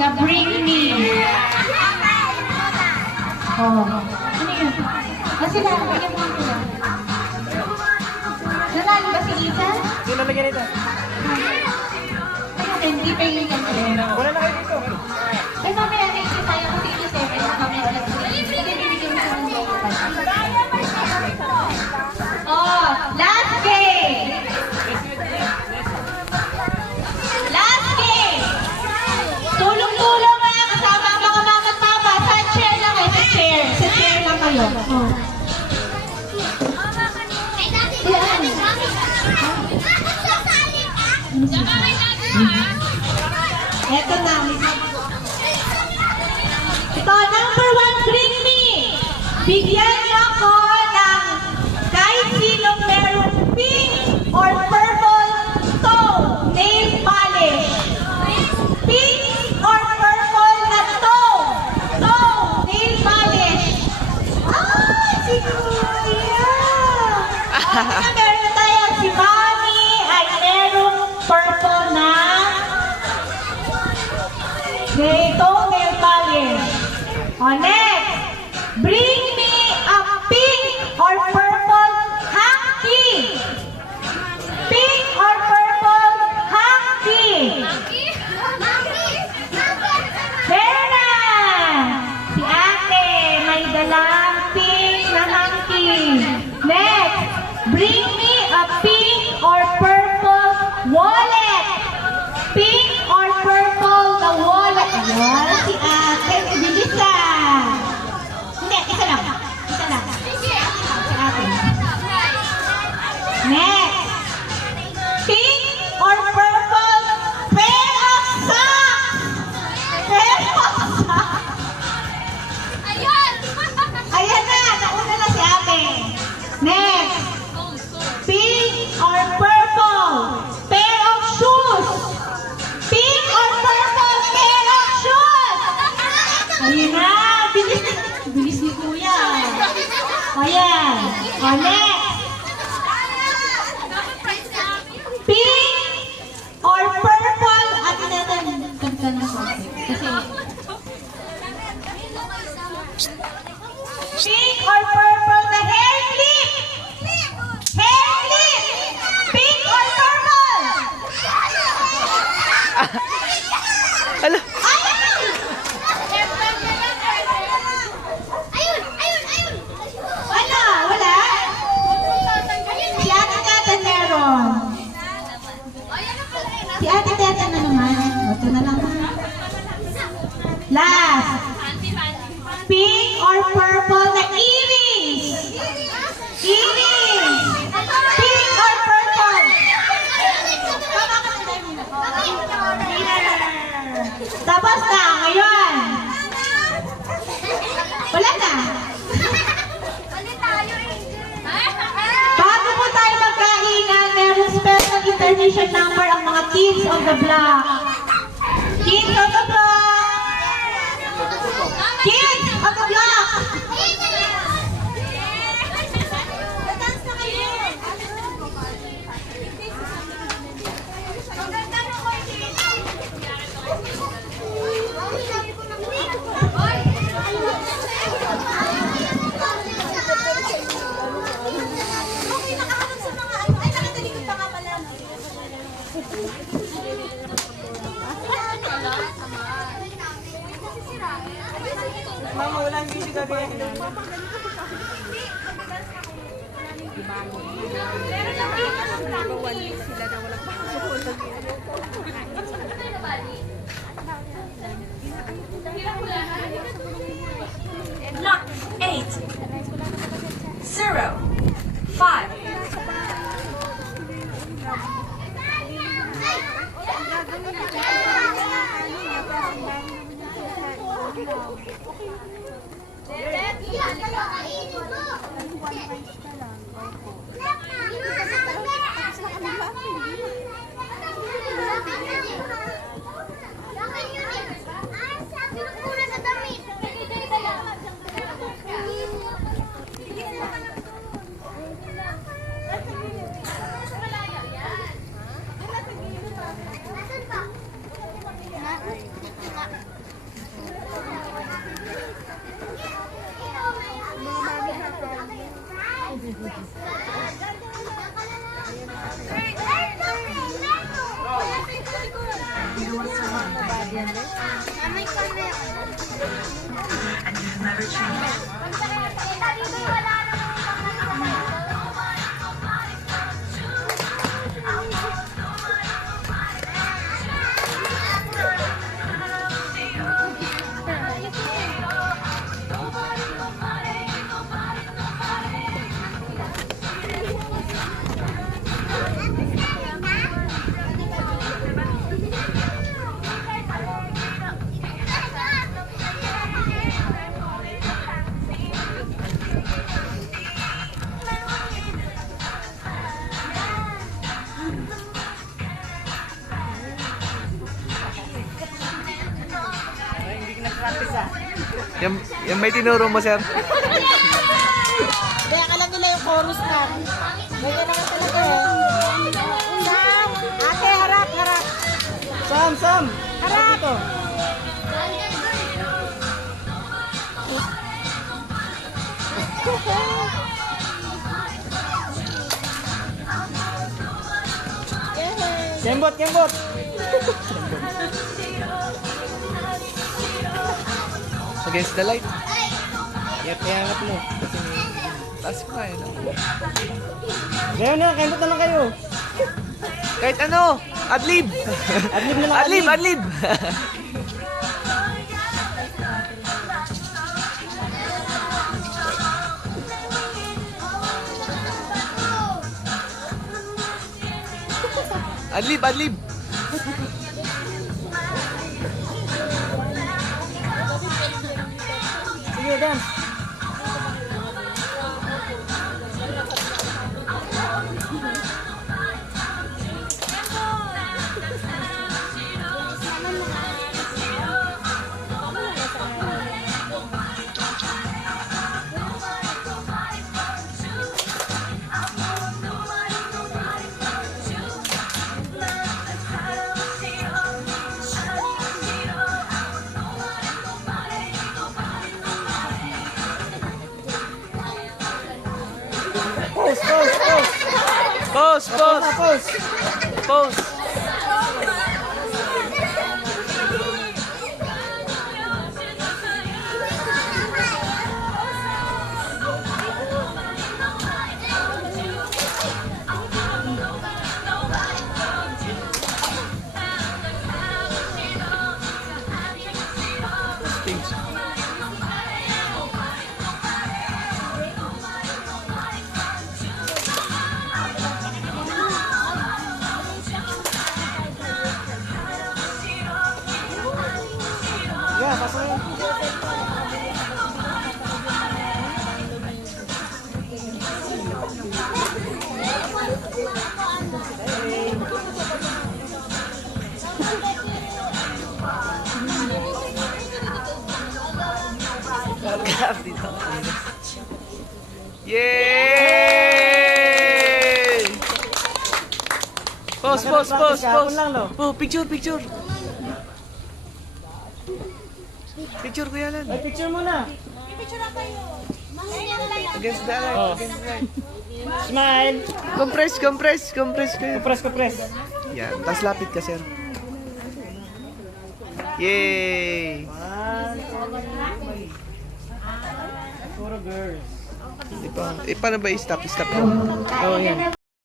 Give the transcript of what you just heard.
na Bring Me. Oh. Ano yun? Sila, bigyan mo sila. Nanalo ba si Isa? Hindi lalagyan ito. Hindi pa yung Wala na kayo dito. ay, mamaya na ito tayo kasi ito 7. Mamaya ulit. Sige, bibigyan mo sa mga oh, last game! Last game! Tulong-tulong mga kasama ang mga mama at papa. Sa chair lang kayo, sa chair. Sa chair lang kayo. Oh. Eto na. Ito, number 1, Bring Me. Bigyan niyo ako ng kahit sinong merong pink or purple toe nail polish. Pink or purple na toe nail polish. Ah, si Kuya. Okay, meron na tayo. Si Mami ay merong purple na toe nail polish. O, next. Bring me a pink or purple hanky. Pink or purple hanky. Meron na. Si ate may dalang pink na hanky. Next. Bring me a pink or purple wallet. Pink or purple na wallet. Ayan, si ate. Bilisan. Hindi, isa lang. Isa lang. Si ate. Next. Pink or purple pair of socks. Pair of socks. Ayan na. Nauna na si ate. Next. Pink or purple pair of shoes. Pink or purple pair of shoes. Ayun na. Bilis. Bilis ni Kuya. Ayan. O, next. Pink or purple. Ate natin. Kanta na konti. Kasi. Pink or purple na hair clip. Hair clip. Pink or purple. Alo. Ano? Wala? Si Ate Tata meron. Si Ate Tata na naman. Ito na lang. Last. Pink or purple na earrings. Earrings. Pink or purple. Tapos na. Ngayon. Wala na. Bago po tayo magkainan, merong special intermission number ang mga kids on the block. Kids on the block! Kids on the block! Mama, wala yung music gagawin. Not 8, 0, 5. Nasan ba? Yung may tinuro mo, sir. Kaya alam nila yung chorus na. Ganyan naman talaga eh. Sam! Ate, harap, harap. Sam! Harap! Dito. Kembot! Against the light. Iangat mo. Taas ko nga yun. Ngayon na, kembot na lang kayo. Kahit ano, adlib. Adlib na lang, Adlib, adlib. Adlib, adlib. Sige, dance. Pose! Pose, pose, Pose! pose. Yeah, pasok yun. Grab dito. Yay! Pose, pose, pose, pose. Lang, no? Oh, picture, picture. Picture ko yan. Ay, picture muna. Against the light, Oh. against the light. Smile. Compress, compress, compress kayo. Compress. Yan, tas lapit ka, sir. Yay! Puro girls. Paano ba i-stop? Stop. Oh, yan.